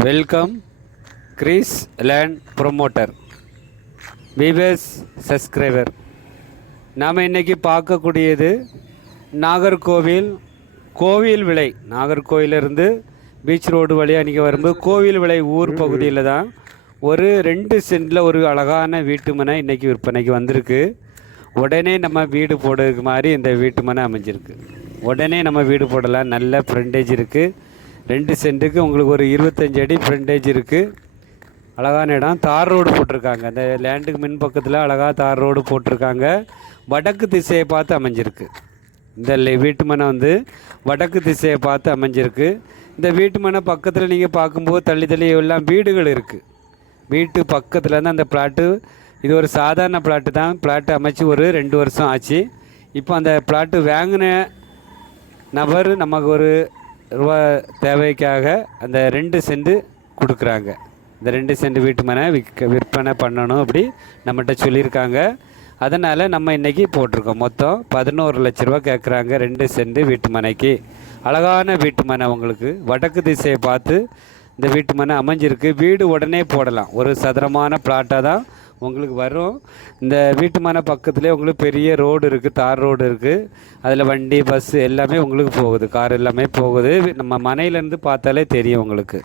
Welcome grace land promoter viewers subscriber நாம் இன்னைக்கு பார்க்கக்கூடியது நாகர்கோவில் கோவில் விலை நாகர்கோவிலிருந்து பீச் ரோடு வழியாக நீங்கள் வரும்போது கோவில் விலை ஊர் பகுதியில் தான் ஒரு ரெண்டு சென்டில் ஒரு அழகான வீட்டு மனை இன்றைக்கி விற்பனைக்கு வந்திருக்கு. உடனே நம்ம வீடு போடுறதுக்கு மாதிரி இந்த வீட்டு மனை அமைஞ்சிருக்கு. உடனே நம்ம வீடு போடலாம். நல்ல ஃப்ரண்டேஜ் இருக்குது ரெண்டு சென்ட்டுக்கு உங்களுக்கு ஒரு இருபத்தஞ்சி அடி ஃப்ரண்டேஜ் இருக்குது அழகான இடம். தார் ரோடு போட்டிருக்காங்க. அந்த லேண்டுக்கு மின் பக்கத்தில் அழகாக தார் ரோடு போட்டிருக்காங்க. வடக்கு திசையை பார்த்து அமைஞ்சிருக்கு. இந்த வீட்டு மனை வந்து வடக்கு திசையை பார்த்து அமைஞ்சிருக்கு. இந்த வீட்டு மனை பக்கத்தில் நீங்கள் பார்க்கும்போது தள்ளி தள்ளி எல்லாம் வீடுகள் இருக்குது வீட்டு பக்கத்தில் இருந்து அந்த பிளாட்டு இது ஒரு சாதாரண பிளாட்டு தான். பிளாட்டு அமைச்சு ஒரு ரெண்டு வருஷம் ஆச்சு. இப்போ அந்த பிளாட்டு வாங்கின நபர் நமக்கு ஒரு ரூபா தேவைக்காக அந்த ரெண்டு சென்ட் கொடுக்குறாங்க. இந்த ரெண்டு சென்ட் வீட்டு மனை விற்க விற்பனை பண்ணணும் அப்படி நம்மகிட்ட சொல்லியிருக்காங்க. அதனால் நம்ம இன்றைக்கி போட்டிருக்கோம். மொத்தம் பதினோரு லட்ச ரூபா கேட்குறாங்க ரெண்டு சென்ட் வீட்டு மனைக்கு. அழகான வீட்டு மனை உங்களுக்கு. வடக்கு திசையை பார்த்து இந்த வீட்டு மனை அமைஞ்சிருக்கு. வீடு உடனே போடலாம். ஒரு சதுரமான பிளாட்டாக தான் உங்களுக்கு வரும். இந்த வீட்டு மனை பக்கத்துலேயே உங்களுக்கு பெரிய ரோடு இருக்குது தார் ரோடு இருக்குது அதில் வண்டி பஸ் எல்லாமே உங்களுக்கு போகுது. கார் எல்லாமே போகுது. நம்ம மனையிலேருந்து பார்த்தாலே தெரியும் உங்களுக்கு.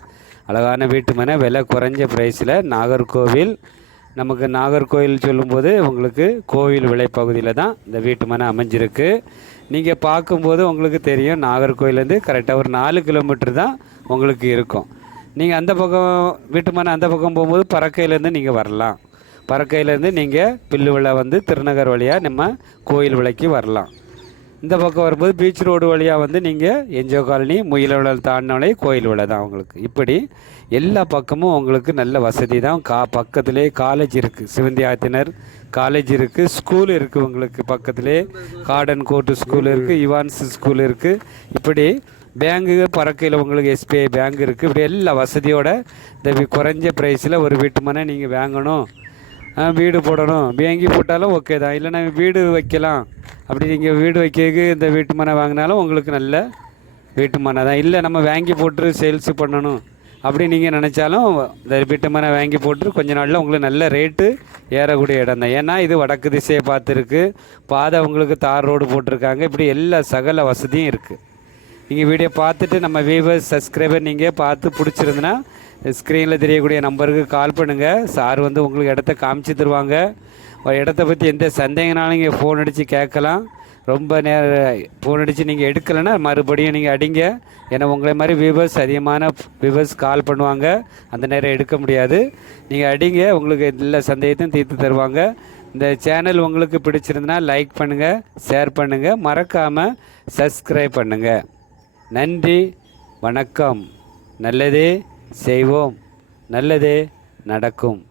அழகான வீட்டு மனை விலை குறைஞ்ச ப்ரைஸில் நாகர்கோவில். நமக்கு நாகர்கோவில் சொல்லும்போது உங்களுக்கு கோவில் விலைப்பகுதியில் தான் இந்த வீட்டு மனை அமைஞ்சிருக்கு. நீங்கள் பார்க்கும்போது உங்களுக்கு தெரியும் நாகர்கோவிலேருந்து கரெக்டாக ஒரு நாலு கிலோமீட்டர் தான் உங்களுக்கு இருக்கும். நீங்கள் அந்த பக்கம் வீட்டு மனை அந்த பக்கம் போகும்போது பறக்கையிலேருந்து நீங்கள் வரலாம். பறக்கையிலேருந்து நீங்கள் பில்லு விழா வந்து திருநகர் வழியாக நம்ம கோயில் விலைக்கு வரலாம். இந்த பக்கம் வரும்போது பீச் ரோடு வழியாக வந்து நீங்கள் என்ஜோ காலனி முயலவிழல் தாண்டினாலே கோயில் விழா தான் உங்களுக்கு. இப்படி எல்லா பக்கமும் உங்களுக்கு நல்ல வசதி தான். கா பக்கத்திலே காலேஜ் இருக்குது சிவந்தி ஆத்தினர் காலேஜ் இருக்குது ஸ்கூல் இருக்குது உங்களுக்கு பக்கத்திலே. கார்டன் கோர்ட்டு ஸ்கூல் இருக்குது இவான்ஸ் ஸ்கூல் இருக்குது இப்படி பேங்கு பறக்கையில் உங்களுக்கு எஸ்பிஐ பேங்க் இருக்குது இப்படி எல்லா வசதியோட இந்த குறைஞ்ச ப்ரைஸில் ஒரு வீட்டு மனை நீங்கள் வாங்கணும். வீடு போடணும். வாங்கி போட்டாலும் ஓகே தான். இல்லைன்னா வீடு வைக்கலாம். அப்படி நீங்கள் வீடு வைக்கிறதுக்கு இந்த வீட்டு மனை வாங்கினாலும் உங்களுக்கு நல்ல வீட்டு மனை தான். இல்லை நம்ம வாங்கி போட்டு சேல்ஸ் பண்ணணும் அப்படி நீங்கள் நினச்சாலும் இந்த வீட்டு மனை வாங்கி போட்டு கொஞ்ச நாளில் உங்களுக்கு நல்ல ரேட்டு ஏறக்கூடிய இடம் தான். ஏன்னா இது வடக்கு திசையை பார்த்துருக்கு. பாதை உங்களுக்கு தார் ரோடு போட்டிருக்காங்க. இப்படி எல்லா சகல வசதியும் இருக்குது நீங்கள் வீடியோ பார்த்துட்டு நம்ம வியூவர்ஸ் சப்ஸ்கிரைபர் நீங்கள் பார்த்து பிடிச்சிருந்துன்னா ஸ்க்ரீனில் தெரியக்கூடிய நம்பருக்கு கால் பண்ணுங்கள் சார் வந்து உங்களுக்கு இடத்த காமிச்சு தருவாங்க. ஒரு இடத்த பற்றி எந்த சந்தேகனாலும் நீங்கள் ஃபோன் அடித்து கேட்கலாம். ரொம்ப நேரம் ஃபோன் அடித்து நீங்கள் எடுக்கலைன்னா மறுபடியும் நீங்கள் அடிங்க. ஏன்னா உங்களை மாதிரி வியூவர்ஸ் அதிகமான வியூவர்ஸ் கால் பண்ணுவாங்க. அந்த நேரம் எடுக்க முடியாது. நீங்கள் அடிங்க. உங்களுக்கு எல்லா சந்தேகத்தையும் தீர்த்து தருவாங்க. இந்த சேனல் உங்களுக்கு பிடிச்சிருந்தனா லைக் பண்ணுங்கள் ஷேர் பண்ணுங்கள் மறக்காமல் சப்ஸ்கிரைப் பண்ணுங்கள் நன்றி வணக்கம். நல்லதே. செய்வோம். நல்லது நடக்கும்.